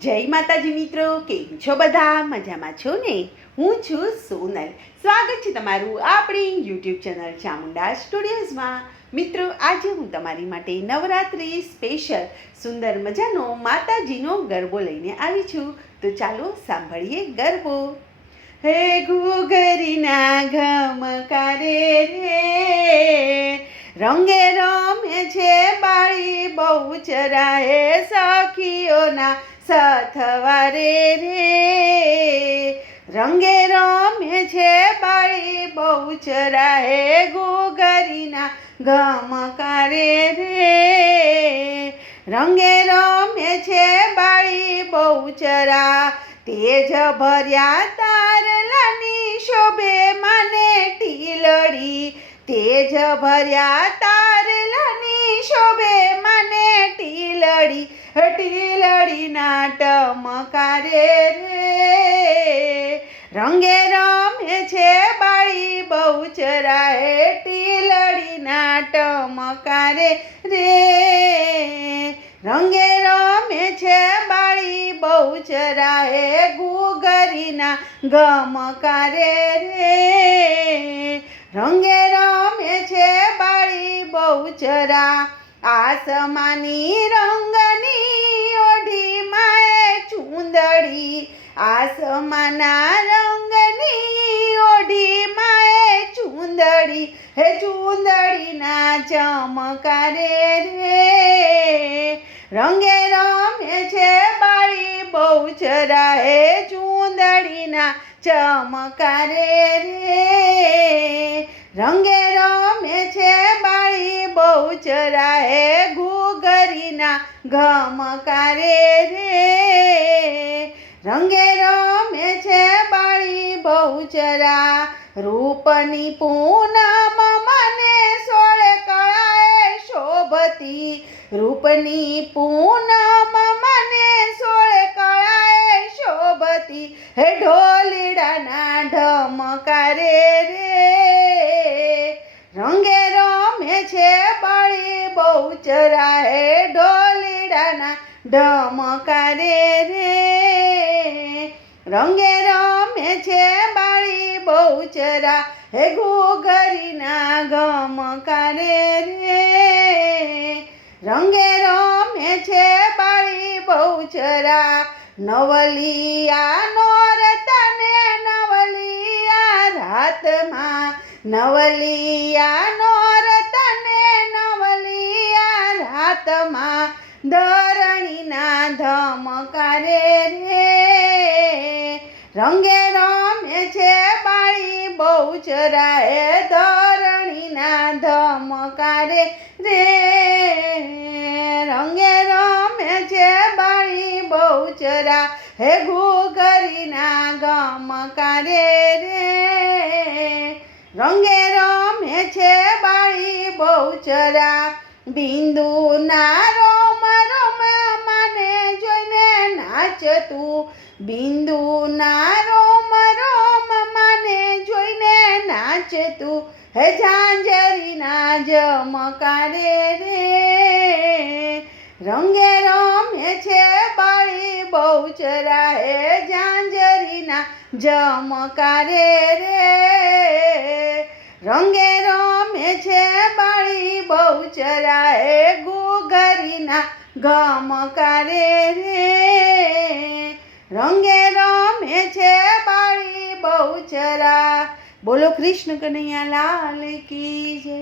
જય માતાજી મિત્રો, કેમ છો બધા? મજામાં છો ને? હું છું સોનલ. સ્વાગત છે તમારું આપણી યુટ્યુબ ચેનલ ચામુંડા સ્ટુડિયોઝમાં. મિત્રો, આજે હું તમારી માટે નવરાત્રિ સ્પેશિયલ સુંદર મજાનો માતાજીનો ગરબો લઈને આવી છું. તો ચાલો સાંભળીએ ગરબો. હે ઘૂઘરીના ઘમકારે રે, રંગે રમે છે બાળી બહુચરા, હે સખીઓના સથવારે રે, રંગે રમે છે બાળી બહુચરા, હે ઘૂઘરીના ઘમકારે રે, રંગે રમે છે બાળી બહુચરા, તેજ ભર્યા તારલાની શોભે માને ટીલડી, તેજ ભર્યા તારલાની શોભે માને ટીલડી, ટીલડીના ટમકારે રે, રંગે રમે છે બાળી બહુચરા, હે ટીલડીના ટમકારે રે, રંગે રમે છે બાળી બહુચરા, હે ઘૂઘરીના ઘમકારે રે, રંગે રમે છે બાળી બહુચરા, આસમાની રંગની ઓઢી માએ ચૂંદડી, આસમાના રંગની ઓઢી માએ ચૂંદડી, હે ચૂંદડીના ચમકારે રે, રંગે રમે છે બાળી બહુચરા, હે ચૂંદડીના ચમકારે રે, રંગે રમે છે બાળી બહુચરા, હે ઘૂઘરીના ઘમકારે રે, રંગે રમે છે બાળી બહુચરા, રૂપની પૂનમ મને સોળે કળાએ શોભતી, રૂપની પૂનમ મને સોળે કળાએ શોભતી, હે ઢોલીડાના ઢમકારે રે, રંગે રમે છે બાળી બહુચરા, હે ઢોલીડાના ઢમકારે રે, રંગે રમે છે બાળી બહુચરા, હે ઘૂઘરીના ઘમકારે રે, રંગે રમે છે બાળી બહુચરા, નવલિયા નોરતને નવલિયા રાતમાં, નવલિયા નોરતને નવલિયા રાતમાં, ધરણીના ધમકારે રે, રંગે રમે છે બાળી બહુચરા, હે ધરણીના ધમકારે રે, રંગે રમે છે બાળી બહુચરા, હે ઘૂઘરીના ઘમકારે રે, રંગે રમે છે બાળી બહુચરા, બિંદુના રોમ રોમ માને જોઈને નાચતું, બિંદુના રોમ રોમ માને જોઈને નાચતું, હે ઝાંઝરીના ઝમકારે રે, રંગે રમે છે બાળી બહુચરા, હે ઝાંઝરીના ઝમકારે રે, રંગે રમે છે બાળી બહુચરા, હે ઘૂઘરીના ઘમકારે રે, રંગે રમે છે બાળી બહુચરા. બોલો કૃષ્ણ કનૈયા લાલ કી જય.